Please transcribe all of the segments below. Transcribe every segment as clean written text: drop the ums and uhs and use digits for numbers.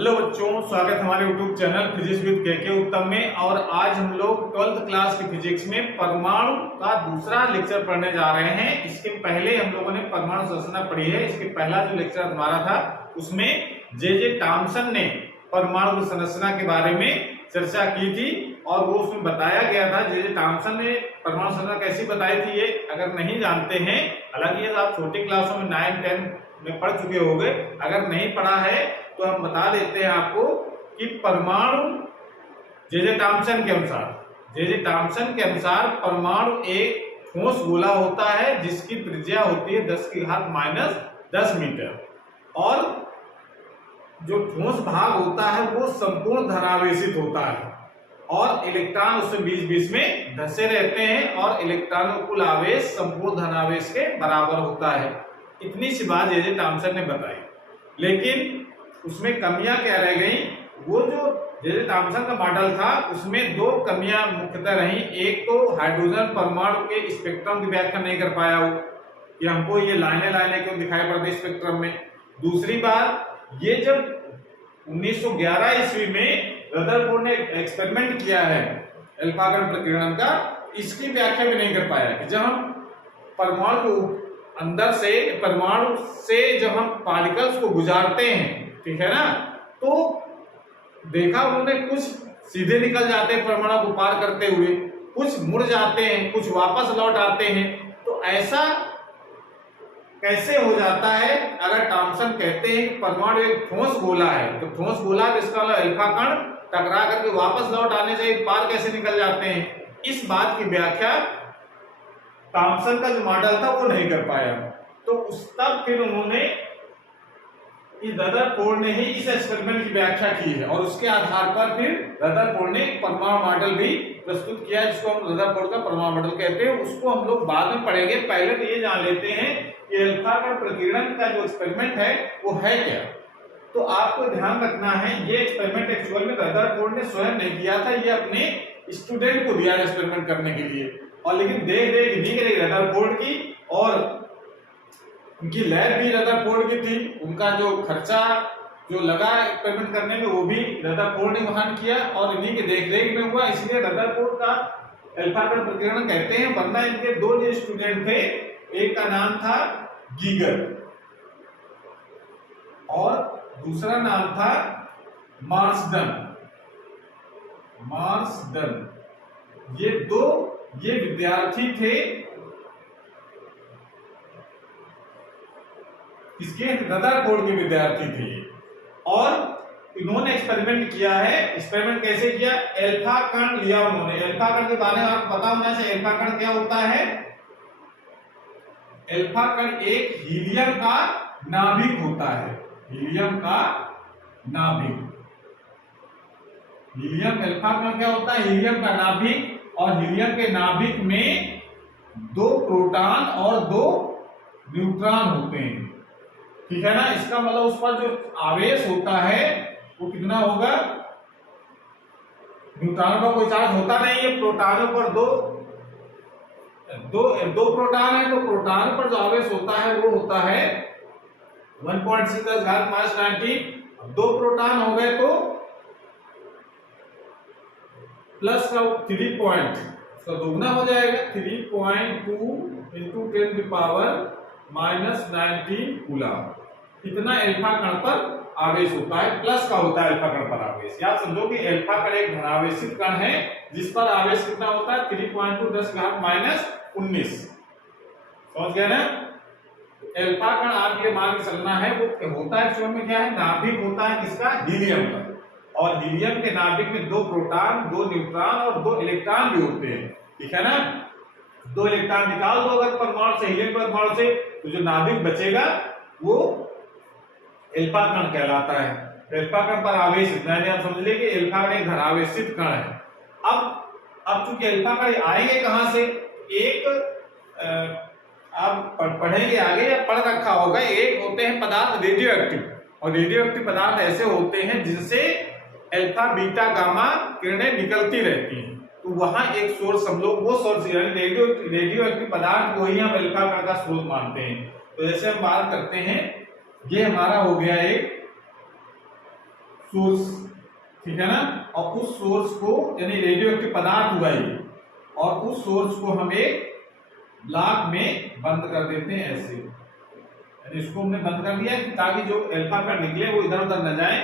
Hello बच्चों, स्वागत है हमारे YouTube चैनल फिजिक्स विद के उत्तम में। और आज हम लोग 12th क्लास की फिजिक्स में परमाणु का दूसरा लेक्चर पढ़ने जा रहे हैं। इसके पहले हम लोगों ने परमाणु संरचना पढ़ी है। इसके पहला जो लेक्चर हमारा था उसमें जे टॉमसन ने परमाणु संरचना के बारे में चर्चा की थी और वो उसमें बताया गया था जे टॉमसन ने परमाणु संरचना कैसी बताई थी। ये अगर नहीं जानते हैं, हालांकि ये आप छोटी क्लासों में 9, 10 में पढ़ चुके होंगे, अगर नहीं पढ़ा है तो हम बता देते हैं आपको कि परमाणु जे टॉमसन के अनुसार परमाणु एक ठोस गोला होता है जिसकी त्रिज्या होती है 10⁻⁻10 मीटर और जो ठोस भाग होता है वो संपूर्ण धनावेशित होता है और इलेक्ट्रॉन उससे बीच में धंसे रहते हैं और इलेक्ट्रॉन का कुल आवेश संपूर्ण धनावेश के बराबर होता है। इतनी सी बात जे टॉमसन ने बताई, लेकिन उसमें कमियां क्या रह गई। वो जो जे टॉमसन का मॉडल था उसमें दो कमियां मुख्यतः रही। एक तो हाइड्रोजन परमाणु के स्पेक्ट्रम की व्याख्या नहीं कर पाया वो कि हमको ये लाइनें क्यों दिखाई पड़ती स्पेक्ट्रम में। दूसरी बात, ये जब 1911 ईस्वी में रदरफोर्ड ने एक्सपेरिमेंट किया है अल्फा कण प्रकीर्णन का, इसकी व्याख्या भी नहीं कर पाया कि जब हम परमाणु अंदर से परमाणु से जब हम पार्टिकल्स को गुजारते हैं, ठीक है ना, तो देखा उन्होंने कुछ सीधे निकल जाते हैं परमाणु को पार करते हुए, कुछ मुड़ जाते हैं, कुछ वापस लौट आते हैं। तो ऐसा कैसे हो जाता है? अगर टॉमसन कहते हैं कि परमाणु एक ठोस गोला है, तो ठोस गोला जिसका अल्फा कण टकरा करके वापस लौट आने से पार कैसे निकल जाते हैं? इस बात की व्याख्या टॉमसन का जो मॉडल था वो नहीं कर पाया। तो तब फिर उन्होंने इस रदरफोर्ड ने ही इस एक्सपेरिमेंट की व्याख्या की है और उसके आधार पर फिर रदरफोर्ड ने परमाणु मॉडल भी प्रस्तुत किया जिसको हम रदरफोर्ड का परमाणु मॉडल कहते हैं। उसको हम लोग बाद में पढ़ेंगे। पहले तो ये जान लेते हैं कि अल्फा कण प्रकीर्णन का जो एक्सपेरिमेंट है वो है क्या। तो आपको ध्यान रखना है, ये एक्सपेरिमेंट एक्चुअल में रदरफोर्ड ने स्वयं नहीं किया था, ये अपने स्टूडेंट को दिया एक्सपेरिमेंट करने के लिए। और लेकिन देख रही रदरफोर्ड की और उनकी लैब भी रदरफोर्ड की थी, उनका जो खर्चा जो लगा एक्सपेरिमेंट करने में वो भी रदरफोर्ड ने वहन किया और इन्हीं के देखरेख में हुआ। इसलिए रदरफोर्ड का अल्फा कण प्रकीर्णन कहते हैं। वरना इनके दो जो स्टूडेंट थे, एक का नाम था गीगर और दूसरा नाम था मार्सडन। ये विद्यार्थी थे इसके रदरफोर्ड के विद्यार्थी थे और इन्होंने एक्सपेरिमेंट किया है। एक्सपेरिमेंट कैसे किया? अल्फा कण लिया उन्होंने। अल्फा कण के बारे में आपको पता होना चाहिए। अल्फा कण क्या होता है? अल्फा कण एक हीलियम का नाभिक होता है। हीलियम अल्फा कण क्या होता है? हीलियम का नाभिक। और हीलियम के नाभिक में 2 प्रोटॉन और 2 न्यूट्रॉन होते हैं, ठीक है ना। इसका मतलब उस पर जो आवेश होता है वो कितना होगा? न्यूट्रॉनों का कोई चार्ज होता नहीं है। प्रोटॉनों पर दो प्रोटॉन है, तो प्रोटॉन पर जो आवेश होता है वो होता है 1.6 × 10⁻⁹। 2 प्रोटॉन हो गए तो प्लस का 3 पॉइंट, उसका दोगुना हो जाएगा 3.2 × 10⁻⁻19 कूलम। इतना अल्फा कण पर आवेश होता है, प्लस का होता है अल्फा कण पर आवेश। याद समझो कि अल्फा कण एक धनावेशित कण है जिस पर आवेश कितना होता है? 3.2 × 10⁻⁻19। समझ गए ना? अल्फा कण आप ये मान के चलना है वो होता है एक्चुअल में क्या है? नाभिक होता है किसका? हीलियम का। और हीलियम के नाभिक में 2 प्रोटॉन, 2 न्यूट्रॉन और 2 इलेक्ट्रॉन भी होते हैं, ठीक है ना। 2 इलेक्ट्रॉन निकाल दो अगर परमाणु से, हीलियम परमाणु से, तो जो नाभिक बचेगा वो अल्फा कण कहलाता है। अल्फा कण पर आवेश इतना है, आप समझ लीजिए कि अल्फा कण एक धनावेशित कण है। अब चूंकि अल्फा कण आएंगे कहां से? एक आप पढ़ेंगे आगे या पढ़ रखा होगा, एक होते हैं पदार्थ रेडियो एक्टिव। और रेडियो एक्टिव पदार्थ ऐसे होते हैं जिनसे अल्फा बीटा गामा किरणें निकलती रहती हैं। तो वहां एक सोर्स हम लोग वो सोर्स यानी रेडियो एक्टिव पदार्थ को ही हम अल्फा कण का स्रोत मानते हैं। तो जैसे हम बात करते हैं, ये हमारा हो गया एक सोर्स, ठीक है ना। और उस सोर्स को यानी रेडियो एक्टिव पदार्थ हुआ ये, और उस सोर्स को हम एक ब्लॉक में बंद कर देते हैं ऐसे, यानी इसको हमने बंद कर दिया कि ताकि जो अल्फा कण निकले वो इधर उधर न जाए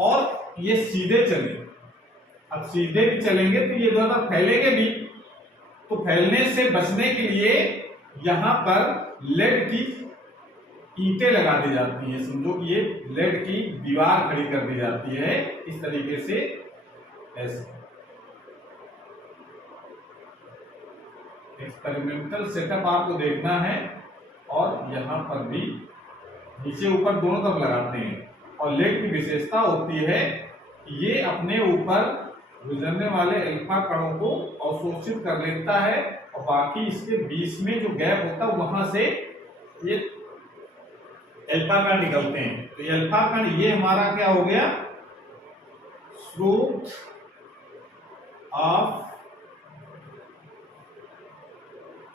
और ये सीधे चले। अब सीधे भी चलेंगे तो ये इधर उधर फैलेंगे भी, तो फैलने से बचने के लिए यहां पर लेड की ईंटें लगा दी जाती हैं। समझो कि ये लेड की दीवार खड़ी कर दी जाती है इस तरीके से, ऐसे। एक्सपेरिमेंटल सेटअप आपको देखना है, और यहां पर भी नीचे ऊपर दोनों तरफ लगाते हैं। और लेड की विशेषता होती है कि ये अपने ऊपर गुजरने वाले अल्फा कणों को अवशोषित कर लेता है, और बाकी इसके बीच में जो गैप होता है वहां से ये अल्फा कण निकलते हैं। तो ये अल्फा कण ये हमारा क्या हो गया, स्रोत ऑफ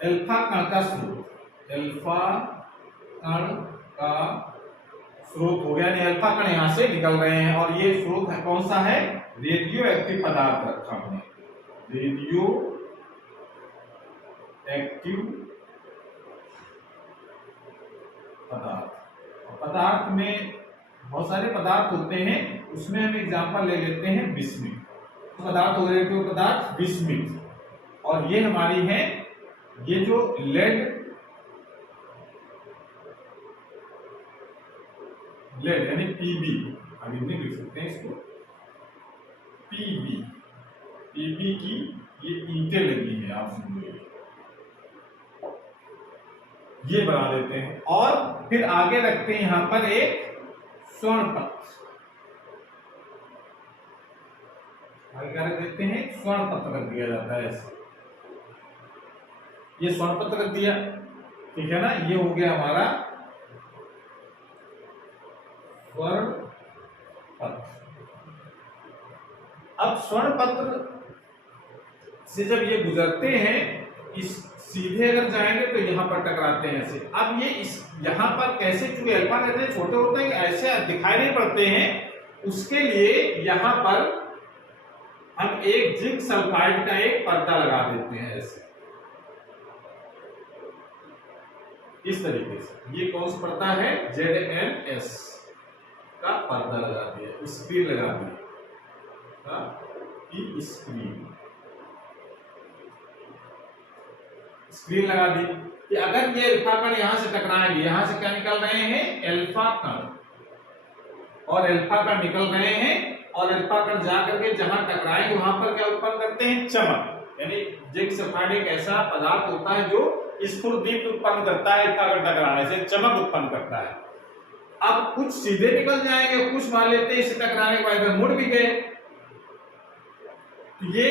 अल्फा कण का स्रोत, अल्फा कण का स्रोत हो गया। यानी अल्फा कण यहां से निकल रहे हैं, और ये स्रोत है कौन सा है, रेडियो एक्टिव पदार्थ रखा हमने, रेडियो एक्टिव पदार्थ। पदार्थ में बहुत सारे पदार्थ होते हैं, उसमें हम एग्जांपल ले लेते हैं बिस्मिथ। पदार्थ हो रेडियो पदार्थ बिस्मिथ, और ये हमारी है ये जो लेड यानी पीबी, अभी नहीं लिख सकते हैं इसको, पीबी की ये ईंटें लगी हैं, आप समझिए ये बना देते हैं। और फिर आगे रखते हैं यहां पर एक स्वर्ण पत्र, आगे क्या रख देते हैं, स्वर्ण पत्र रख दिया जाता है ऐसे, ये स्वर्ण पत्र रख दिया, ठीक है ना। ये हो गया हमारा स्वर्ण पत्र। अब स्वर्ण पत्र से जब ये गुजरते हैं, इस सीधे अगर जाएंगे तो यहां पर टकराते हैं ऐसे। अब ये इस यहां पर कैसे, चूंकि अल्फा कहते हैं छोटे होते हैं, ऐसे दिखाई नहीं पड़ते हैं, उसके लिए यहां पर हम एक जिंक सल्फाइड का एक पर्दा लगा देते हैं ऐसे, इस तरीके से। ये कौन सा पर्दा है, ZnS का पर्दा लगा दिया, स्क्रीन लगा दी, स्क्रीन लगा दी कि अगर ये अल्फा कण यहां से टकराएंगे, यहां से क्या निकल रहे हैं, अल्फा कण, और अल्फा कण निकल रहे हैं, और अल्फा कण जाकर के जहां टकराएंगे वहां पर क्या उत्पन्न करते हैं, चमक। यानी जिंक सल्फाइड एक ऐसा पदार्थ होता है जो स्फुरदीप्त उत्पन्न करता है, अल्फा कण टकराने से चमक उत्पन्न करता है। अब कुछ सीधे निकल जाएंगे, कुछ मान लेते हैं इससे टकराने के बाद मुड़ भी गए, ये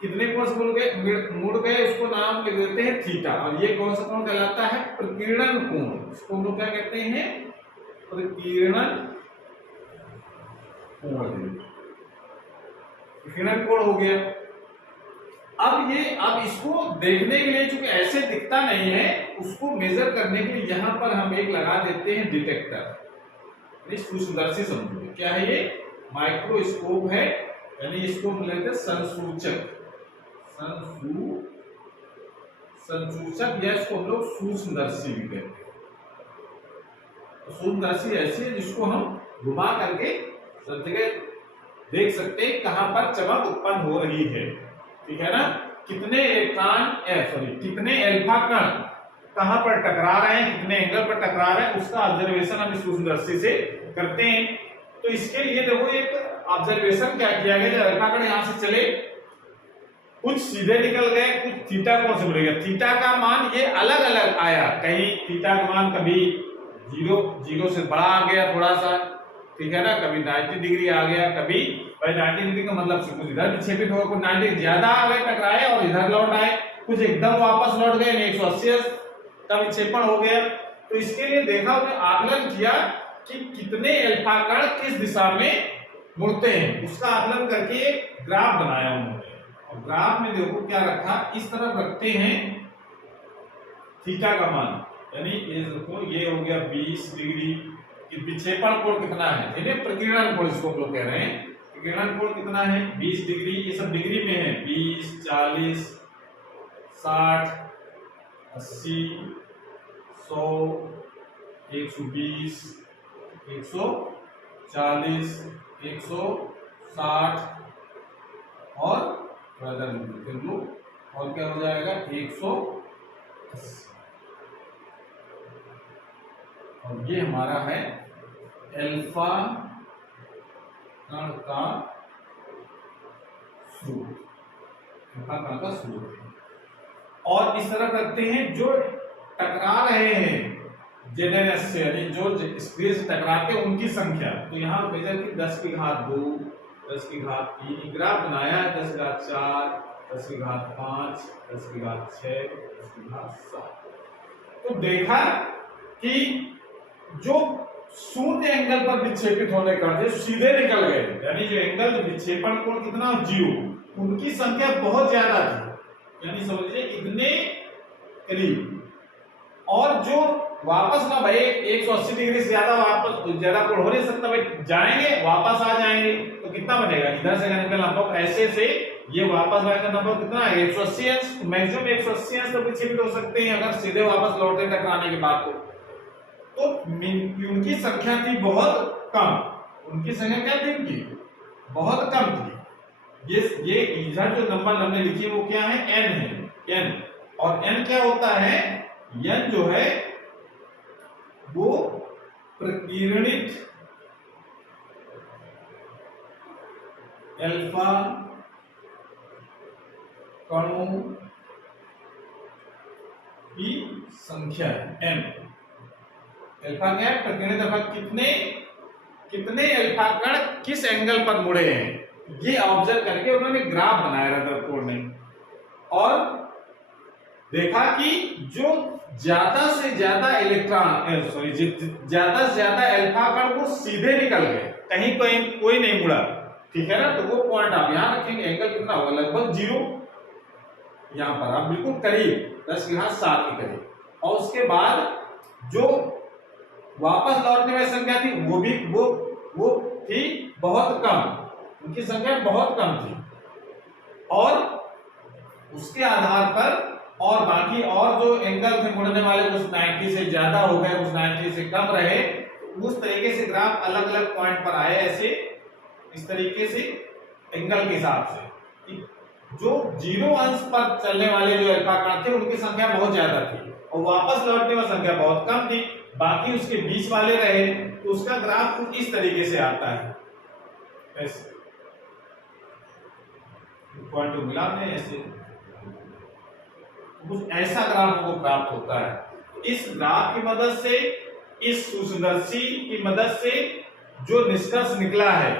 कितने कोण से मुड़ गए, उसको नाम लिख देते हैं थीटा। और ये कौन सा कोण कहलाता है, प्रकीर्णन कोण। इसको हम लोग क्या कहते हैं, प्रकीर्णन कोण, प्रकीर्णन कोण हो गया। अब इसको देखने के लिए, चूंकि ऐसे दिखता नहीं है, उसको मेजर करने के लिए यहां पर हम एक लगा देते हैं डिटेक्टर, सूक्ष्मदर्शी समझो। क्या है ये, माइक्रोस्कोप है, यानी इसको हम लेते हैं संसूचक, संसूचक, या इसको हम लोग सूक्ष्मदर्शी भी कहते हैं। सूक्ष्मदर्शी ऐसी है जिसको हम घुमा करके सब जगह देख सकते हैं कहां पर चमक उत्पन्न हो रही है, ठीक है ना। कितने इलेक्ट्रॉन कितने अल्फा कण कहां पर टकरा रहे हैं, कितने एंगल पर टकरा रहे हैं, उसका ऑब्जर्वेशन हम सूक्ष्मदर्शी से करते हैं। तो इसके लिए देखो एक ऑब्जर्वेशन क्या किया गया, जब अल्फा कण यहां से चले, कुछ सीधे निकल गए, कुछ थीटा कोण से मुड़ गया, थीटा का मान ये अलग अलग आया, कहीं थीटा का मान कभी 0 से बड़ा आ गया थोड़ा सा, ठीक है ना, कभी 90 डिग्री आ गया, कभी 90 डिग्री का मतलब से कुछ इधर विक्षेपित हो, कुछ 90 ज्यादा आ गए टकराए और इधर लौट आए, कुछ एकदम वापस लौट गए, 180 का विक्षेपण हो गया। तो इसके लिए देखा, उन्हें आकलन किया कि कितने अल्फा कण किस दिशा में मुड़ते हैं, उसका आकलन करके एक ग्राफ बनाया उन्होंने। और ग्राफ में देखो क्या रखा, इस तरफ रखते हैं थीटा का मान, यानी ये देखो ये हो गया 20 डिग्री कि विक्षेपण कोण कितना है, ठीक है, प्रकीर्णन कोण इसको हम लोग कह रहे हैं। प्रकीर्णन कोण कितना है 20 डिग्री, ये सब डिग्री में है, 20, 40, 60, 80, 100, 120, 140, 160 और और क्या हो जाएगा 180, और ये हमारा है अल्फा कण का स्रोत, अल्फा कण का स्रोत। और इस तरह करते हैं जो टकरा रहे हैं जेड से, यानी जो स्क्रीन से टकराते हैं उनकी संख्या। तो यहाँ मेजर की 10 की घात 2, 10 की घात 3, ग्राफ बनाया है 10 की घात 4, 10 की घात 5, 10 की घात 6, 10 की घात 7। तो देखा कि जो शून्य एंगल पर विक्षेपित होने का जो सीधे निकल गए, यानी जो एंगल जो विक्षेपण कोण कितना 0, उनकी संख्या बहुत ज्यादा थी, यानी समझिए इतने करीब। और जो वापस ना भाई 180 डिग्री से ज्यादा वापस ज्यादा कोण हो नहीं सकता, भाई जाएंगे वापस आ जाएंगे, तो कितना बनेगा इधर से निकलना लंबवत ऐसे से ये वापस आएगा लंबवत कितना है 180 अंश, मैक्सिमम 180 अंश तक विक्षेपित हो सकते हैं अगर सीधे वापस लौटे टकराने के बाद। तो उनकी संख्या थी बहुत कम, उनकी संख्या क्या थी उनकी बहुत कम थी। ये इधर जो नंबर हमने लिखी वो क्या है n है, n। और n क्या होता है, n जो है वो प्रकीर्णित अल्फा कणों की संख्या है n। अल्फा क्या है, प्रकीर्णित अल्फा, कितने अल्फा कण किस एंगल पर मुड़े हैं ये ऑब्जर्व करके उन्होंने ग्राफ बनाया रदरफोर्ड ने, और देखा कि जो ज्यादा से ज्यादा ज्यादा से ज्यादा अल्फा कण वो सीधे निकल गए, कहीं कोई नहीं मुड़ा, ठीक है ना। तो वो पॉइंट आप यहां रखेंगे, एंगल कितना होगा लगभग 0, यहां पर आप बिल्कुल करीब 10 की घात 7 के करीब। और उसके बाद जो वापस लौटने वाली संख्या थी वो थी बहुत कम, उनकी संख्या बहुत कम थी। और उसके आधार पर और बाकी और जो एंगल थे मुड़ने वाले कुछ 90 से ज्यादा हो गए, कुछ 90 से कम रहे, उस तरीके से ग्राफ अलग अलग पॉइंट पर आए, ऐसे इस तरीके से एंगल के हिसाब से। जो 0 अंश पर चलने वाले जो अल्फा कण थे उनकी संख्या बहुत ज्यादा थी और वापस लौटने वाली संख्या बहुत कम थी, बाकी उसके बीच वाले रहे, तो उसका ग्राफ कुछ इस तरीके से आता है, ऐसे पॉइंट मिला दें, ऐसे कुछ ऐसा ग्राफ हमको प्राप्त होता है। इस ग्राफ की मदद से, इस सूक्ष्मदर्शी की मदद से जो निष्कर्ष निकला है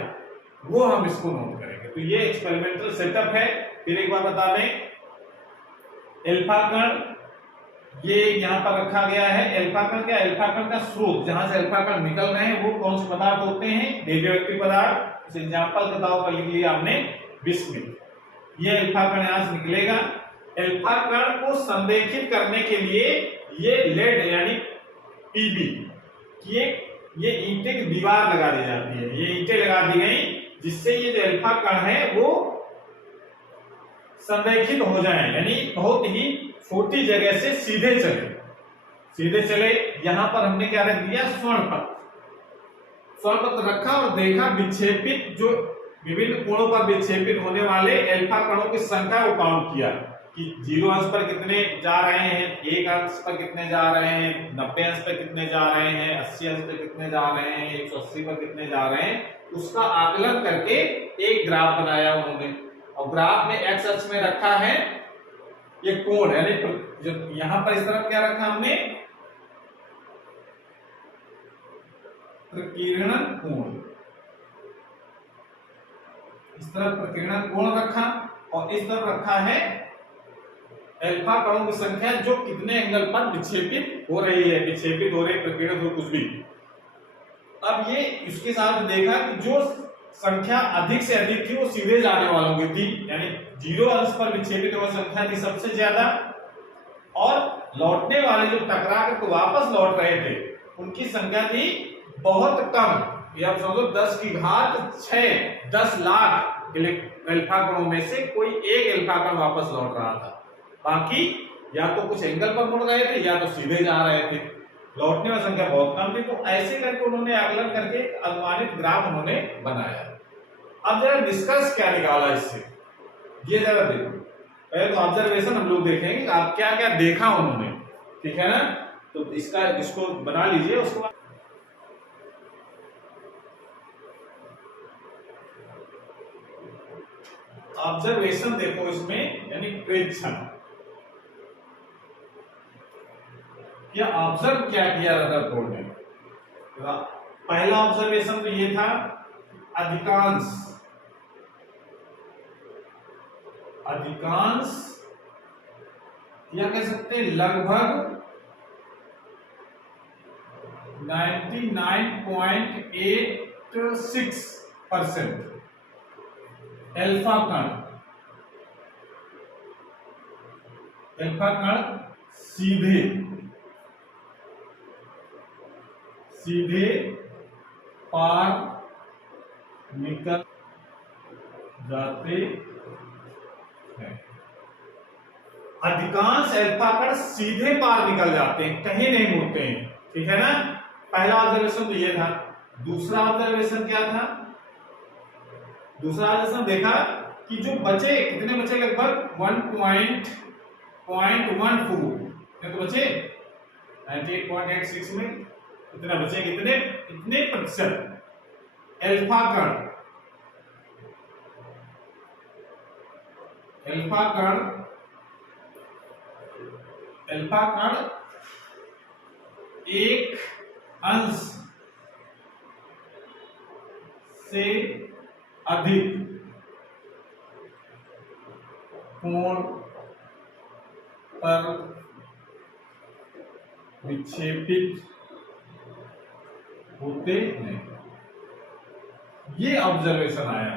वो हम इसको नोट करेंगे। तो ये एक्सपेरिमेंटल सेटअप है। फिर एक बार बता दें, अल्फा कण ये यहाँ पर रखा गया है। अल्फा कण क्या, अल्फा कण का स्रोत जहां से अल्फा कण निकल रहे हैं वो कौन से पदार्थ होते हैं, रेडियोएक्टिव पदार्थ। इस एग्जांपल के तौर पर लिख लिया हमने बिस्मिल। ये अल्फा कण यहां से निकलेगा। अल्फा कण को संरेखित करने के लिए ये लेड यानी पीबी ये ईंटें की दीवार लगा दी जाती है, ये ईंटें लगा दी गई जिससे ये जो अल्फा कण है वो संरेखित हो जाए, यानी बहुत ही छोटी जगह से सीधे चले। यहां पर हमने क्या रख दिया, स्वर्ण पत्र रखा और देखा विक्षेपित जो विभिन्न कोणों पर विक्षेपित होने वाले अल्फा कणों की संख्या को काउंट किया कि 0 अंश पर कितने जा रहे हैं, 1 अंश पर कितने जा रहे हैं, 90 अंश पर कितने जा रहे हैं, 80 अंश पर कितने जा रहे हैं, 180 पर कितने जा रहे हैं, उसका आकलन करके एक ग्राफ बनाया उन्होंने। और ग्राफ में एक्स अक्ष में रखा है ये कोण, यानी जो यहां पर इस तरफ क्या रखा हमने, प्रकीर्णन कोण, इस तरफ प्रकीर्णन कोण रखा और इस तरफ रखा है अल्फा कणों की संख्या जो कितने एंगल पर विक्षेपित हो रही है, प्रकीर्णित हो कुछ भी। अब ये इसके साथ देखा कि जो संख्या अधिक से अधिक थी वो सीधे जाने वालों की थी, यानी 0 अंश पर विक्षेपित हुआ संख्या थी सबसे ज्यादा, और लौटने वाले जो टकरा कर वापस लौट रहे थे उनकी संख्या थी बहुत कम, या आप समझो 10 की घात 6, 10 लाख अल्फा कणों में से कोई एक अल्फा कण वापस लौट रहा था। बाकी या तो कुछ एंगल पर मुड़ रहे थे या तो सीधे जा रहे थे। लौटने में संख्या बहुत कम थी, तो ऐसे करके उन्होंने आकलन करके अनुमानित ग्राफ उन्होंने बनाया। अब जरा निष्कर्ष क्या निकाला इससे, ये जरा देखो। पहले तो ऑब्जर्वेशन हम लोग देखेंगे आप क्या क्या देखा उन्होंने, ठीक है ना। तो इसको बना लीजिए। उसके बाद ऑब्जर्वेशन देखो इसमें, यानी प्रेक्षण। क्या ऑब्जर्व क्या किया रदरफोर्ड ने? पहला ऑब्जर्वेशन तो ये था, अधिकांश या कह सकते हैं लगभग 99.86% अल्फा कण सीधे पार निकल जाते हैं। अधिकांश अल्फा कण सीधे पार निकल जाते हैं, कहीं नहीं मुड़ते हैं, ठीक है ना। पहला ऑब्जर्वेशन तो ये था। दूसरा ऑब्जर्वेशन क्या था? दूसरा ऑब्जर्वेशन देखा कि जो बचे, कितने बचे, लगभग 1.14 तो बचे 98.86 में इतना बचे, इतने प्रतिशत अल्फा कण एक अंश से अधिक कोण पर विक्षेपित होते हैं। ये ऑब्जर्वेशन आया।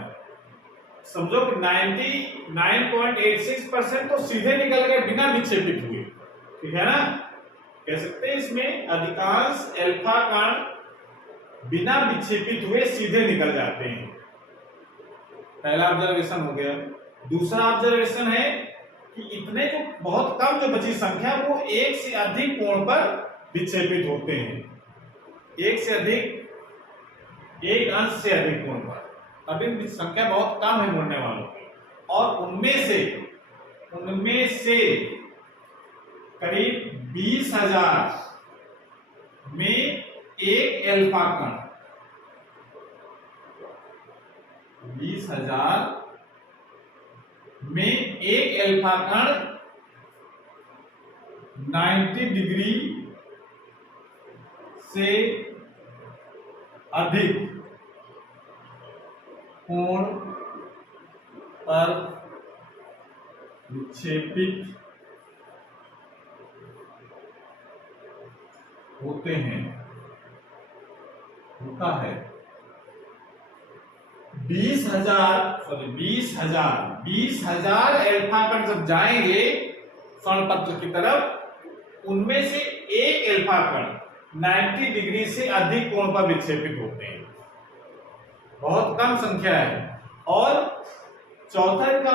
समझो कि 99.86% तो सीधे निकल गए, बिना विक्षेपित हुए, ठीक है ना। कह सकते हैं इसमें अधिकांश अल्फा कण बिना विक्षेपित हुए सीधे निकल जाते हैं। पहला ऑब्जर्वेशन हो गया। दूसरा ऑब्जर्वेशन है कि इतने जो बहुत कम जो बची संख्या, वो एक से अधिक कोण पर विक्षेपित होते हैं, एक अंश से अधिक कोण पर। अभी संख्या बहुत कम है मुड़ने वालों की, और उनमें से करीब 20,000 में एक अल्फा कण, 20,000 में एक अल्फा कण 90 डिग्री से अधिक कोण पर विक्षेपित होता है। 20,000 अल्फा कण जब जाएंगे स्वर्ण पत्र की तरफ, उनमें से एक अल्फा कण 90 डिग्री से अधिक कोण पर विक्षेपित होते हैं। बहुत कम संख्या है। और चौथा का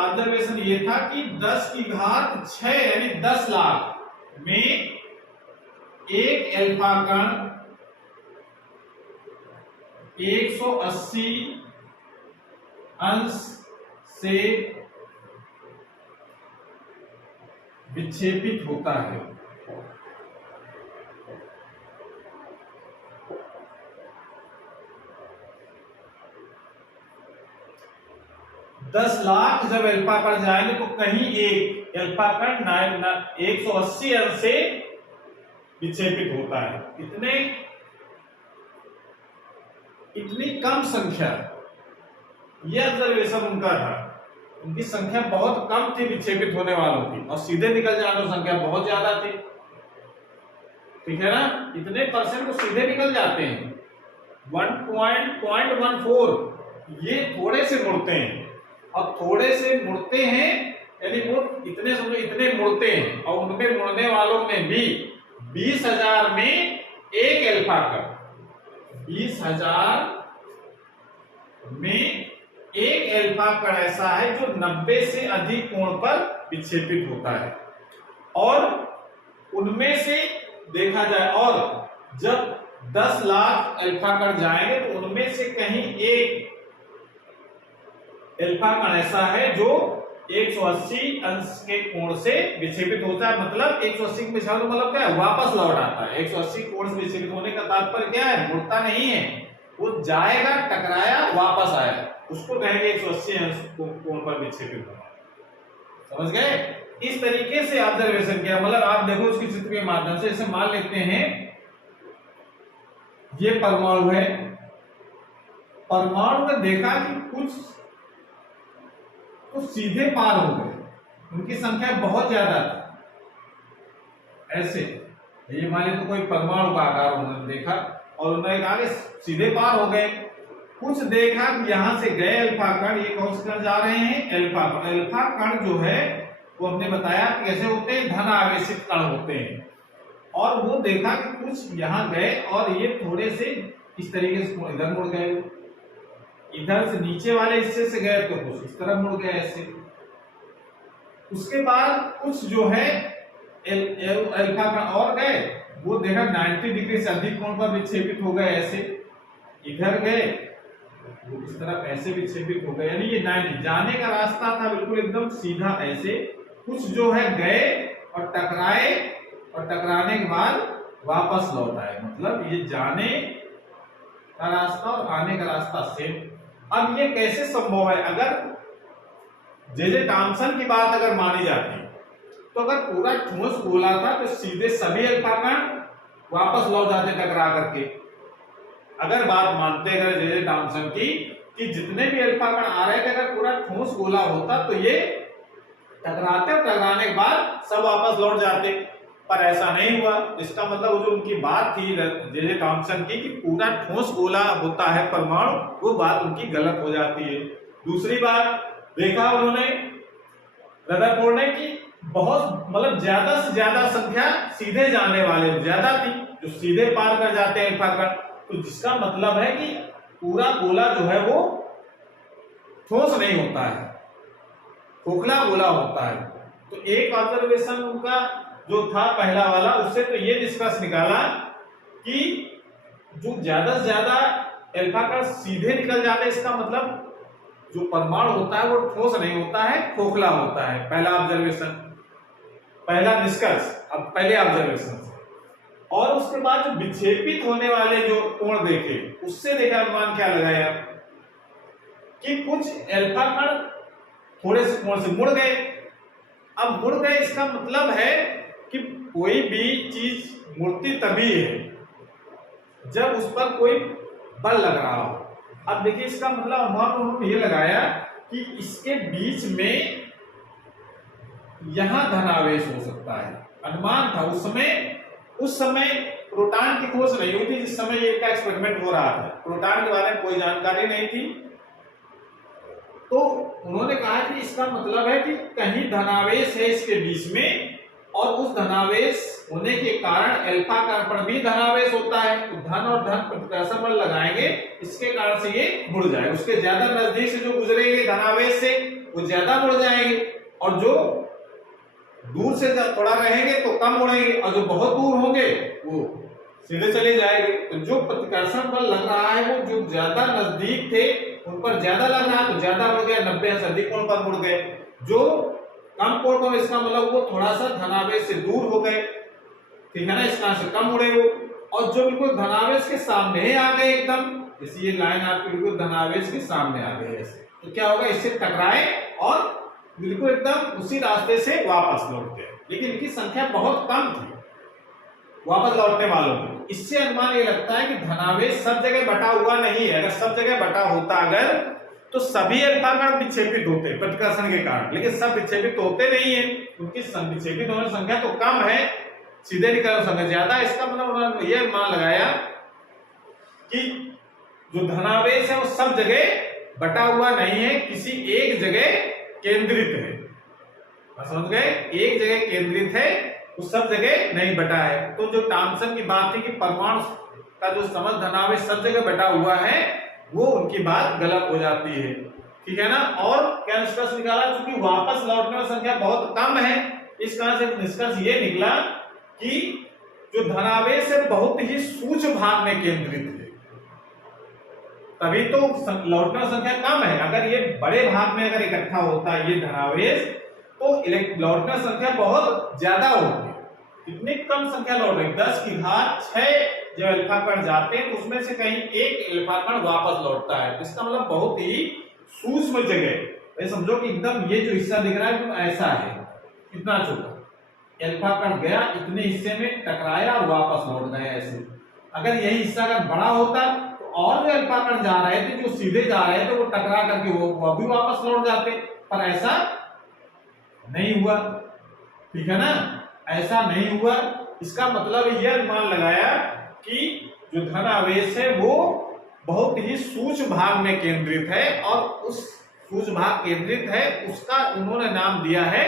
ऑब्जर्वेशन ये था कि 10 की घात 6 यानी 10 लाख में एक अल्फा कण 180 अंश से विक्षेपित होता है। दस लाख जब अल्फा कण जाएंगे तो कहीं एक अल्फा कण 180 अंश से विक्षेपित होता है। इतनी कम संख्या, यह ऑब्जर्वेशन उनका था। उनकी संख्या बहुत कम थी विक्षेपित होने वालों की, और सीधे निकल जाने की संख्या बहुत ज्यादा थी, ठीक है ना। इतने परसेंट को सीधे निकल जाते हैं। 1.14 ये थोड़े से मुड़ते हैं, और थोड़े से मुड़ते हैं यानी वो इतने मुड़ते हैं, और उनके मुड़ने वालों में भी 20,000 में एक अल्फा कण 20,000 में एक अल्फा कण ऐसा है जो 90 से अधिक कोण पर विक्षेपित होता है, और उनमें से देखा जाए, और जब 10 लाख अल्फा कण जाएंगे तो उनमें से कहीं एक अल्फा कण ऐसा है जो 180 अंश के कोण से विक्षेपित होता है। मतलब 180 के विक्षेपण मतलब क्या है, वापस लौट आता है। 180 कोण से विक्षेपित होने का तात्पर्य क्या है, मुड़ता नहीं है, वो जाएगा, टकराया, वापस आया, उसको कहेंगे 180 अंश कोण पर विक्षेपित होना। समझ गए? इस तरीके से ऑब्जर्वेशन किया, मतलब आप देखो उसकी चित्र के माध्यम से। जैसे मान लेते हैं ये परमाणु है, परमाणु में देखा कि कुछ तो सीधे पार हो गए, उनकी संख्या बहुत ज्यादा थी। ऐसे ये मान लीजिए तो कोई परमाणु का आकार उन्होंने देखा और उन्होंने कहा कि सीधे पार हो गए। कुछ देखा कि यहां से गए अल्फा कण, ये कौन से कण जा रहे हैं, अल्फा कण। अल्फा कण जो है वो हमने बताया कैसे होते हैं, धन आवेशित कण होते हैं। और वो देखा कि कुछ यहां गए और ये थोड़े से इस तरीके से इधर मुड़ गए, इधर से नीचे वाले हिस्से से गए तो कुछ इस तरफ मुड़ गए ऐसे। उसके बाद कुछ जो है अल्फा कण और गए, वो देखा 90 डिग्री से अधिक कोण पर विक्षेपित हो गए ऐसे, इधर गए वो इस तरफ ऐसे विक्षेपित हो गए, यानी ये 90 जाने का रास्ता था बिल्कुल एकदम सीधा ऐसे। कुछ जो है गए और टकराए, और टकराने के बाद वापस लौट आए, मतलब ये जाने का रास्ता और आने का रास्ता सेम। अब ये कैसे संभव है, अगर जे थॉम्सन की बात अगर मानी जाती तो अगर पूरा ठोस गोला था तो सीधे सभी अल्फा कण वापस लौट जाते टकरा करके। अगर बात मानते अगर जे थॉम्सन की कि जितने भी अल्फा कण आ रहे थे अगर पूरा ठोस गोला होता तो ये टकराते और टकराने के बाद सब वापस लौट जाते, पर ऐसा नहीं हुआ। इसका मतलब जो उनकी बात थी जे थॉम्सन की कि पूरा ठोस गोला होता है परमाणु, वो बात उनकी गलत हो जाती है। दूसरी बात देखा उन्होंने रदरफोर्ड ने कि बहुत मतलब ज्यादा से ज्यादा संख्या सीधे जाने वाले ज्यादा थी, जो सीधे पार कर जाते हैं अल्फा कण, तो जिसका मतलब है कि पूरा गोला जो है वो ठोस नहीं होता है, खोखला गोला होता है। तो एक ऑब्जर्वेशन उनका जो था पहला वाला, उससे तो ये निष्कर्ष निकाला कि जो ज्यादा से ज्यादा अल्फा कण सीधे निकल जाते हैं, इसका मतलब जो परमाणु होता है वो ठोस नहीं होता है, खोखला होता है। पहला ऑब्जर्वेशन, पहला निष्कर्ष। अब पहले ऑब्जर्वेशन और उसके बाद जो विक्षेपित होने वाले जो कोण देखे, उससे देखा अनुमान क्या लगाया कि कुछ अल्फा कण थोड़े से कोण से मुड़ गए। अब मुड़ गए इसका मतलब है कि कोई भी चीज मुड़ती तभी है जब उस पर कोई बल लग रहा हो। अब देखिए इसका मतलब अनुमान उन्होंने ये लगाया कि इसके बीच में यहां धनावेश हो सकता है। अनुमान था उस समय प्रोटॉन की खोज नहीं हुई थी जिस समय ये का एक्सपेरिमेंट हो रहा था, प्रोटॉन के बारे में कोई जानकारी नहीं थी। तो उन्होंने कहा कि इसका मतलब है कि कहीं धनावेश है इसके बीच में, और उस धनावेश होने के कारण अल्फा कण पर भी धनावेश होता है, तो धन और धन प्रतिकर्षण बल लगाएंगे, इसके कारण से ये मुड़ जाएगा। उसके ज्यादा नजदीक से जो गुजरेंगे धनावेश से वो ज्यादा मुड़ जाएंगे, और जो दूर से थोड़ा रहेंगे तो कम मुड़ेंगे, और जो बहुत दूर होंगे वो सीधे चले जाएंगे। तो जो प्रतिकर्षण बल लग रहा है वो जो ज्यादा नजदीक थे उन पर ज्यादा लग रहा है तो ज्यादा मुड़ गया, 90 अंश अधिक कोण पर मुड़ गए। जो कम कोण पर, इसका मतलब वो थोड़ा सा धनावेश से दूर हो गए, ठीक है ना, इस कारण से कम मुड़े वो। और जो बिल्कुल धनावेश के सामने ही आ गए एकदम, जैसे ये लाइन आपकी बिल्कुल धनावेश के सामने आ गई ऐसे, तो क्या होगा, इससे टकराए और बिल्कुल एकदम उसी रास्ते से वापस लौट गए। लेकिन इनकी संख्या बहुत कम थी वापस लौटने वालों की। इससे अनुमान ये लगता है कि धनावेश सब जगह बटा हुआ नहीं है। अगर सब जगह बटा होता अगर तो सभी अल्फा कण विक्षेपित होते प्रतिकर्षण के कारण, लेकिन सब विक्षेपित होते नहीं है, उनकी विक्षेपित होने की संख्या तो कम है, सीधे निकलने की संख्या ज्यादा। इसका मतलब उन्होंने ये अनुमान लगाया कि जो धनावेश है वो सब जगह बटा हुआ नहीं है, किसी एक जगह केंद्रित है। समझ गए, एक जगह केंद्रित है, वो सब जगह नहीं बटा है। तो जो थॉम्सन की बात थी कि परमाणु का जो समझ धनावेश सब जगह बैठा हुआ है वो उनकी बात गलत हो जाती है, ठीक है ना। और क्या निष्कर्ष निकाला, क्योंकि वापस लौटने वाली संख्या बहुत कम है, इस कारण से निष्कर्ष ये निकला कि जो धनावेश है बहुत ही सूक्ष्म भाग में केंद्रित है, तभी तो लौटने वाली संख्या कम है। अगर ये बड़े भाग में अगर इकट्ठा होता है ये धनावेश तो लौटने वाली संख्या बहुत ज्यादा होती है। इतनी कम संख्या लौट रही, 10 की घात 6 जब अल्फा कण जाते हैं तो उसमें से कहीं एक अल्फा कण वापस लौटता है, इसका मतलब बहुत ही सूक्ष्म जगह। ये समझो कि एकदम ये जो हिस्सा दिख रहा है तो ऐसा है, इतना छोटा अल्फा कण गया, इतने हिस्से में टकराया और वापस लौट गया ऐसे। अगर यही हिस्सा अगर बड़ा होता तो और जो अल्फा कण जा रहे थे, जो सीधे जा रहे थे, वो टकरा करके वो भी वापस लौट जाते, पर ऐसा नहीं हुआ, ठीक है ना, ऐसा नहीं हुआ। इसका मतलब यह अनुमान लगाया कि जो धनावेश है वो बहुत ही सूक्ष्म भाग में केंद्रित है, और उस सूक्ष्म भाग केंद्रित है उसका उन्होंने नाम दिया है,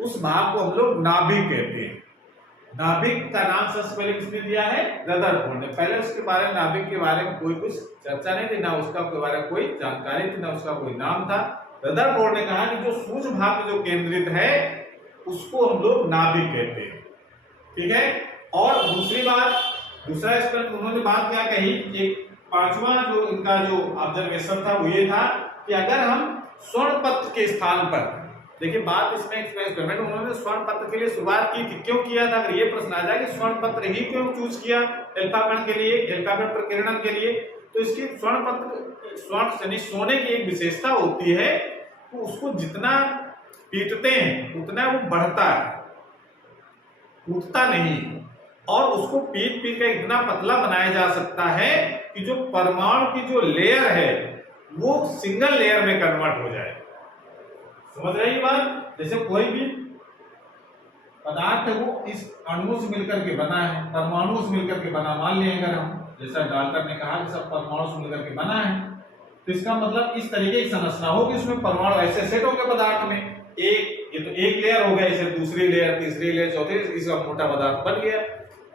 उस भाग को हम लोग नाभिक कहते हैं। नाभिक का नाम सबसे पहले किसने दिया है, रदरफोर्ड ने। पहले उसके बारे में, नाभिक के बारे में कोई कुछ चर्चा नहीं थी, ना उसका के बारे में कोई जानकारी थी, ना उसका कोई नाम था। रदरफोर्ड ने कहा कि जो सूक्ष्म भाग में जो केंद्रित है उसको हम लोग नाभिक कहते हैं, ठीक है। और दूसरी बात, दूसरा इस पर उन्होंने बात क्या कही, एक पांचवा जो इनका जो ऑब्जर्वेशन था वो ये था कि अगर हम स्वर्ण पत्र के स्थान पर, देखिए बात इसमें एक्सपेरिमेंट उन्होंने स्वर्ण पत्र के लिए शुरुआत की थी, क्यों किया था, अगर ये प्रश्न आ जाए कि स्वर्ण पत्र ही क्यों चूज किया अल्फा कण के लिए, अल्फा कण प्रकीर्णन के लिए, तो इसकी स्वर्ण पत्र, स्वर्ण यानी सोने की एक विशेषता होती है, तो उसको जितना पीटते हैं उतना वो बढ़ता है, टूटता नहीं, और उसको पीट पीट कर इतना पतला बनाया जा सकता है कि जो परमाणु की जो लेयर है वो सिंगल लेयर में कन्वर्ट हो जाए। समझ रहे हैं बात, जैसे कोई भी पदार्थ है वो इस अणुओं से मिलकर के बना है, परमाणुओं से मिलकर के बना, मान लें अगर हम, जैसा डाल्टन ने कहा कि सब परमाणु से मिलकर के बना है, तो इसका मतलब इस तरीके की संरचना हो कि उसमें परमाणु ऐसे सेट हो गए पदार्थ में, एक ये तो एक लेयर हो गया, इसे दूसरी लेयर, तीसरी लेयर, चौथी, इसका मोटा पदार्थ बन गया।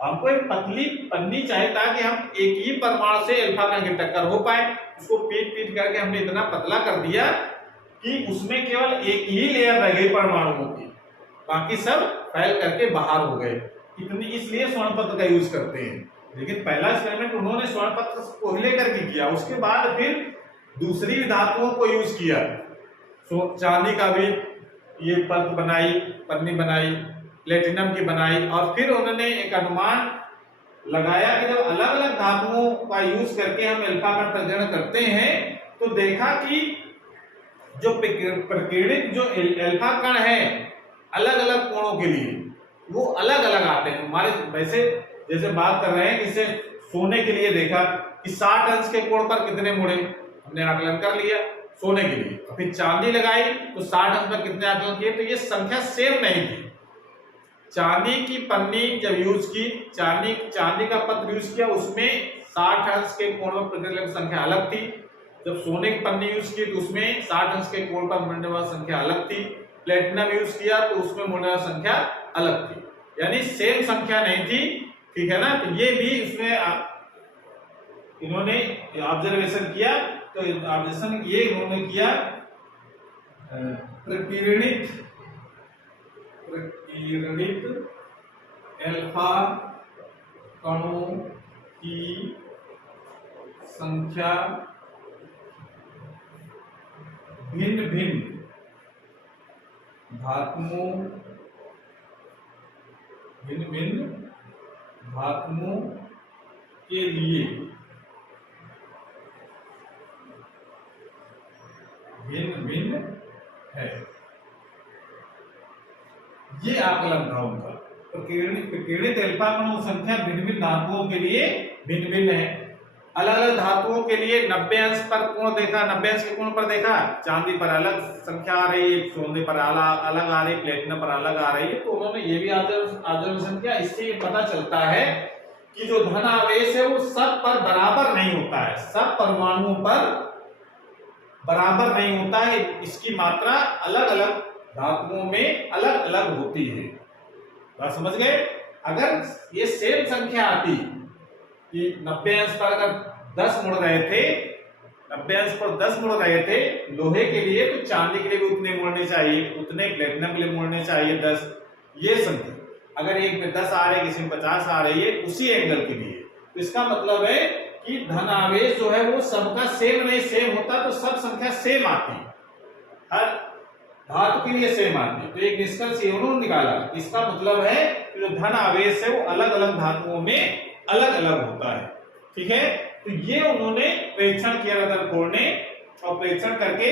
हमको एक पतली पन्नी चाहिए ताकि हम एक ही परमाणु से अल्फा कण की टक्कर हो पाए, उसको पीट पीट करके हमने इतना पतला कर दिया कि उसमें केवल एक ही लेयर रह गई परमाणुओं की, बाकी सब फैल करके बाहर हो गए। इतनी, इसलिए स्वर्ण पत्र का यूज करते हैं। लेकिन पहला एक्सपेरिमेंट उन्होंने स्वर्ण पत्र को लेकर के किया, उसके बाद फिर दूसरी धातुओं को यूज किया, चांदी का भी ये पत्र बनाई, पन्नी बनाई, प्लेटिनम की बनाई, और फिर उन्होंने एक अनुमान लगाया कि जब अलग अलग धातुओं का यूज करके हम अल्फा कण प्रकीर्णन करते हैं तो देखा कि जो प्रकीर्णित जो अल्फा कण है अलग अलग कोणों के लिए वो अलग अलग आते हैं। हमारे वैसे जैसे बात कर रहे हैं कि इसे सोने के लिए देखा कि 60 अंश के कोण पर कितने मुड़े, हमने आकलन कर लिया सोने के लिए, फिर चांदी लगाई तो 60 अंश पर कितने आकलन किए, तो ये संख्या सेम नहीं थी। चांदी की पन्नी जब यूज की, चांदी का पत्र यूज किया, उसमें 60 अंश के कोण पर प्रकीर्णन की संख्या अलग थी। जब सोने की पन्नी यूज की तो उसमें 60 अंश के कोण पर मुड़ने वाली संख्या अलग थी। प्लेटिनम यूज किया तो उसमें मुड़ने वाली संख्या अलग थी, यानी सेम संख्या नहीं थी, ठीक है ना। तो ये भी इसमें इन्होंने ऑब्जर्वेशन किया, तो ऑब्जर्वेशन ये इन्होंने किया प्रकीर्णित अल्फा कणों की संख्या भिन्न भिन्न धातुओं के लिए भिन्न है। ये आकलन था उनका, प्रकीर्णित अल्फा कणों की संख्या भिन्न भिन्न धातुओं के लिए भिन्न भिन्न है। अलग अलग धातुओं के लिए 90 अंश पर कोण देखा, 90 अंश के कोण पर देखा, चांदी पर अलग संख्या आ रही है, सोने पर अलग आ रही है, प्लेटिनम पर अलग आ रही है, तो उन्होंने ये भी ऑब्जर्वेशन किया। इससे ये पता चलता है कि जो धन आवेश है वो सब पर बराबर नहीं होता है, सब परमाणुओं पर बराबर नहीं होता है, इसकी मात्रा अलग अलग धातुओं में अलग अलग होती है। बात समझ गए? अगर ये सेम संख्या आती कि 90 अंश पर अगर 10 मुड़ रहे थे, 90 अंश पर 10 मुड़ रहे थे लोहे के लिए, तो चांदी के लिए भी उतने मुड़ने चाहिए, उतने प्लेटिनम के लिए मुड़ने चाहिए 10। ये समझिए, अगर एक में 10 आ रहे हैं, किसी में 50 आ रही है उसी एंगल के लिए, तो इसका मतलब है कि धन आवेश जो है वो सबका सेम नहीं, सेम होता तो सब संख्या सेम आती है, हर धातु के लिए सेम आती है। तो एक निष्कर्ष ये उन्होंने निकाला, इसका मतलब है कि जो धन आवेश है वो अलग अलग धातुओं में अलग अलग होता है। ठीक है, तो ये उन्होंने परीक्षण किया रदरफोर्ड ने, और परीक्षण करके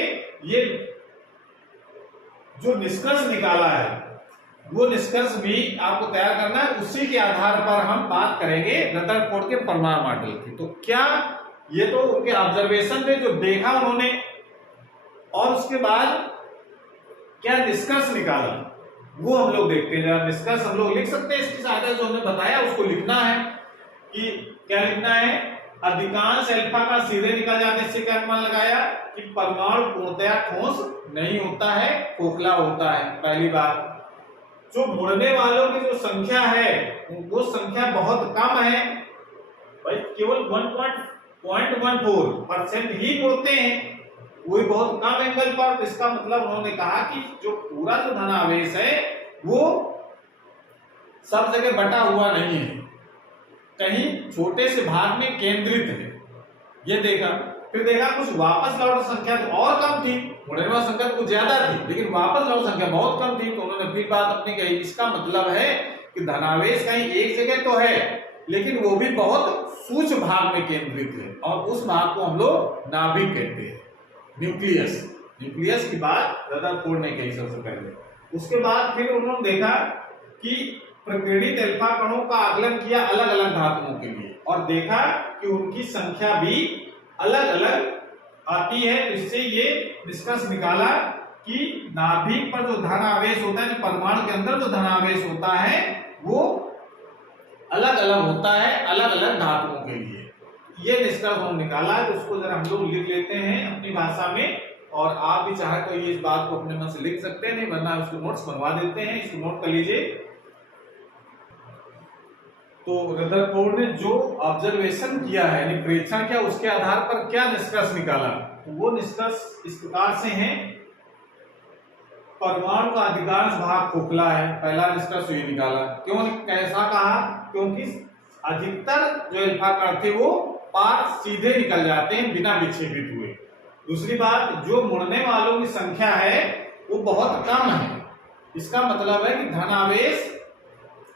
ये जो निष्कर्ष निकाला है वो निष्कर्ष भी आपको तैयार करना है। उसी के आधार पर हम बात करेंगे रदरफोर्ड के परमाणु मॉडल की। तो क्या ये तो उनके ऑब्जर्वेशन में जो देखा उन्होंने, और उसके बाद क्या निष्कर्ष निकाला वो हम लोग देखते हैं। जरा निष्कर्ष हम लोग लिख सकते हैं, इसकी सहायता जो हमने बताया उसको लिखना है। कि क्या लिखना है, अधिकांश अल्फा का सीधे निकल जाने से क्या अनुमान लगाया कि परमाणु पूर्णतया ठोस नहीं होता है, खोखला होता है। पहली बात, जो मुड़ने वालों की जो संख्या है वो संख्या बहुत कम है भाई, केवल 1.14% ही मुड़ते हैं, वो भी बहुत कम एंगल पर। इसका मतलब उन्होंने कहा कि जो पूरा जो धनावेश है वो सब जगह बटा हुआ नहीं है, कहीं छोटे से भाग में केंद्रित है। ये देखा, फिर देखा कुछ वापस लौट संख्या तो और कम थी, मुड़ने वाली संख्या तो कुछ ज्यादा थी लेकिन वापस लौट संख्या बहुत कम थी। तो उन्होंने फिर बात अपनी कही, इसका मतलब है कि धनावेश कहीं एक जगह तो है लेकिन वो भी बहुत सूक्ष्म भाग में केंद्रित है, और उस भाग को हम लोग नाभिक कहते हैं, न्यूक्लियस। न्यूक्लियस की बात रदरफोर्ड ने कही सबसे पहले। उसके बाद फिर उन्होंने देखा कि प्रकीर्णित अल्फा कणों का आकलन किया अलग अलग धातुओं के लिए, और देखा कि उनकी संख्या भी अलग अलग आती है। इससे ये निष्कर्ष निकाला कि नाभिक पर जो धन आवेश होता है, परमाणु के अंदर जो धन आवेश होता है वो अलग अलग होता है, अलग अलग धातुओं के लिए। ये निष्कर्ष उन्होंने निकाला है, तो उसको जरा हम लोग लिख लेते हैं अपनी भाषा में, और आप भी चाहे तो ये इस बात को अपने मन से लिख सकते हैं, नहीं वरना उसको नोट्स बनवा देते हैं, इसको नोट कर लीजिए। तो रदरफोर्ड ने जो ऑब्जर्वेशन किया है, यानी परीक्षण किया, उसके आधार पर क्या निष्कर्ष निकाला, तो वो निष्कर्ष इस प्रकार से हैं। परमाणु का अधिकांश भाग खोखला है, पहला निष्कर्ष ये निकाला। क्यों, कैसा कहा, क्योंकि अधिकतर जो अल्फा कण थे वो पार सीधे निकल जाते हैं बिना विक्षेपित हुए। दूसरी बात, जो मुड़ने वालों की संख्या है वो बहुत कम है, इसका मतलब है कि धनावेश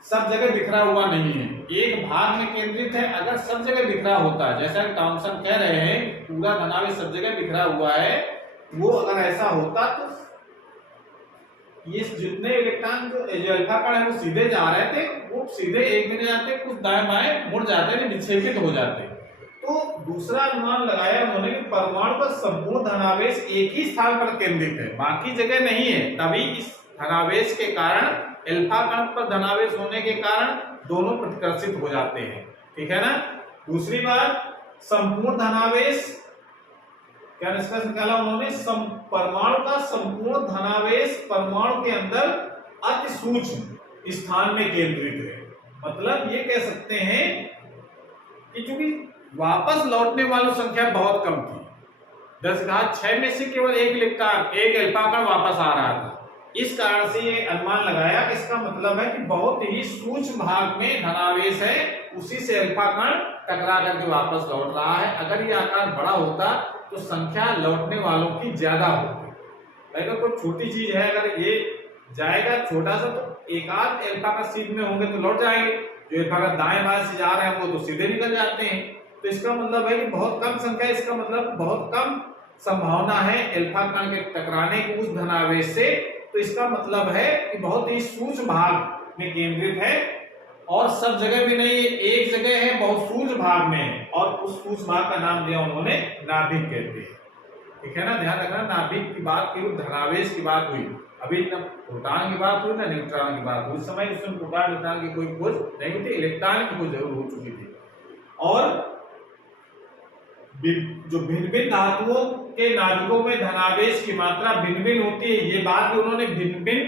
सब जगह बिखरा हुआ नहीं है, एक भाग में केंद्रित है। अगर सब जगह बिखरा होता है, जैसा टॉमसन कह रहे हैं पूरा धनावेश सब जगह बिखरा हुआ है, वो अगर ऐसा होता तो ये जितने इलेक्ट्रॉन जो अल्फा कण है वो सीधे जा रहे थे, वो सीधे एक में जाते, कुछ दाएं बाएं मुड़ जाते, विक्षेपित हो जाते। तो दूसरा अनुमान लगाया उन्होंने कि परमाणु का संपूर्ण धनावेश एक ही स्थान पर केंद्रित है, बाकी जगह नहीं है, तभी इस धनावेश के कारण अल्फा कण पर धनावेश होने के कारण दोनों प्रतिकर्षित हो जाते हैं। ठीक है ना। दूसरी बात, संपूर्ण धनावेश, क्या निष्कर्ष निकाला उन्होंने, परमाणु का संपूर्ण धनावेश परमाणु के अंदर अति सूक्ष्म स्थान में केंद्रित है। मतलब ये कह सकते हैं कि चूंकि वापस लौटने वालों संख्या बहुत कम थी, 10⁶ में से केवल एक इलेक्ट्रॉन, एक अल्फा कण वापस आ रहा था, इस कारण से ये अनुमान लगाया कि इसका मतलब है कि बहुत ही सूक्ष्म भाग में धनावेश है, उसी से अल्फा कण टकरा करके वापस लौट रहा है। अगर ये आकार बड़ा होता तो संख्या लौटने वालों की ज्यादा होती। अगर कोई छोटी चीज है, अगर ये जाएगा छोटा सा, तो एक आध अल्फा का सीध में होंगे तो लौट जाएंगे, जो अल्फा का दाएं बाएं से जा रहे हैं वो तो सीधे निकल जाते हैं। तो इसका मतलब है कि बहुत कम संख्या, इसका मतलब बहुत कम संभावना है अल्फा कण के टकराने की उस धनावेश से। तो इसका मतलब है कि बहुत ही सूक्ष्म भाग में केंद्रित है, और सब जगह भी नहीं है, एक जगह है, बहुत सूक्ष्म भाग में, और उस सूक्ष्म भाग का नाम दिया उन्होंने नाभिक कहते हैं। ठीक है ना, ध्यान रखना, नाभिक की बात की, धनावेश की बात हुई, अभी न प्रोटॉन की बात हुई ना न्यूट्रॉन की बात हुई। उस समय उसमें प्रोटॉन न्यूट्रॉन की कोई खोज नहीं हुई थी, इलेक्ट्रॉन की खोज जरूर हो चुकी थी। और जो भिन्न भिन्न धातुओं के नाभिकों में धनावेश की मात्रा भिन्न भिन्न होती है, ये बात भी उन्होंने भिन्न भिन्न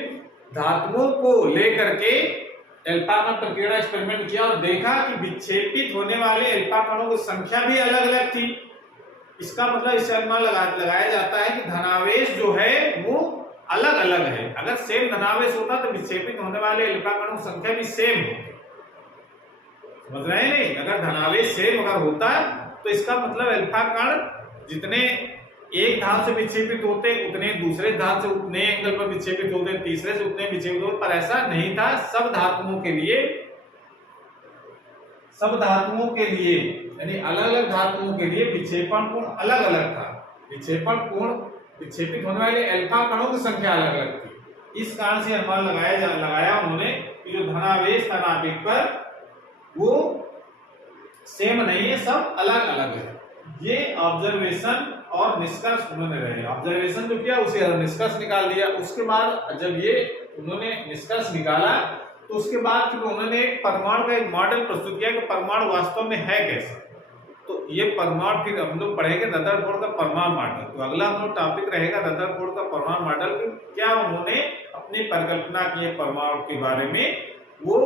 धातुओं को लेकर के अल्फा कण प्रकीर्णन एक्सपेरिमेंट किया और देखा कि विक्षेपित होने वाले अल्फा कणों की संख्या भी अलग अलग थी। इसका मतलब इससे अनुमान लगाया जाता है कि धनावेश जो है वो अलग अलग है। अगर सेम धनावेश होता तो विक्षेपित होने वाले अल्फा कणों की संख्या भी सेम होती। समझ रहे हैं नहीं? अगर धनावेश सेम अगर होता तो इसका मतलब अल्फा कण जितने एक धातु से विक्षेपित होते उतने दूसरे धातु से उतने एंगल पर विक्षेपित होते, तीसरे से उतने विक्षेपित होते, पर ऐसा नहीं था। सब धातुओं के लिए यानी अलग अलग धातुओं के लिए विक्षेपण कोण अलग अलग था। विक्षेपण कोण विक्षेपित होने वाले अल्फा कणों की संख्या अलग अलग थी। इस कारण से अनुमान लगाया उन्होंने कि जो धनावेश था नाभिक पर वो सेम नहीं है, सब अलग अलग है। ये ऑब्जर्वेशन और निष्कर्ष उन्होंने रहे। ऑब्जर्वेशन जो किया उसे निष्कर्ष निकाल दिया। उसके बाद जब ये उन्होंने निष्कर्ष निकाला तो उसके बाद फिर उन्होंने एक परमाणु का एक मॉडल प्रस्तुत किया कि परमाणु वास्तव में है कैसा। तो ये परमाणु फिर हम लोग पढ़ेंगे रदरफोर्ड का परमाणु मॉडल। तो अगला हम लोग टॉपिक रहेगा रदरफोर्ड का परमाणु मॉडल, क्या उन्होंने अपनी परिकल्पना की है परमाणु के बारे में, वो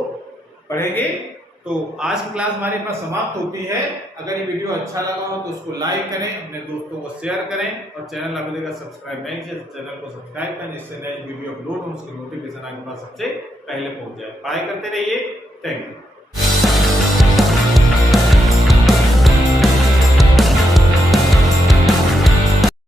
पढ़ेंगे। तो आज की क्लास हमारी अपना समाप्त होती है। अगर ये वीडियो अच्छा लगा हो तो उसको लाइक करें, अपने दोस्तों को शेयर करें और चैनल अभी तक सब्सक्राइब नहीं किया तो चैनल को सब्सक्राइब करें, जिससे नई वीडियो अपलोड हो उसकी नोटिफिकेशन आपके पास सबसे पहले पहुंच जाए। पढ़ाई करते रहिए। Thank you.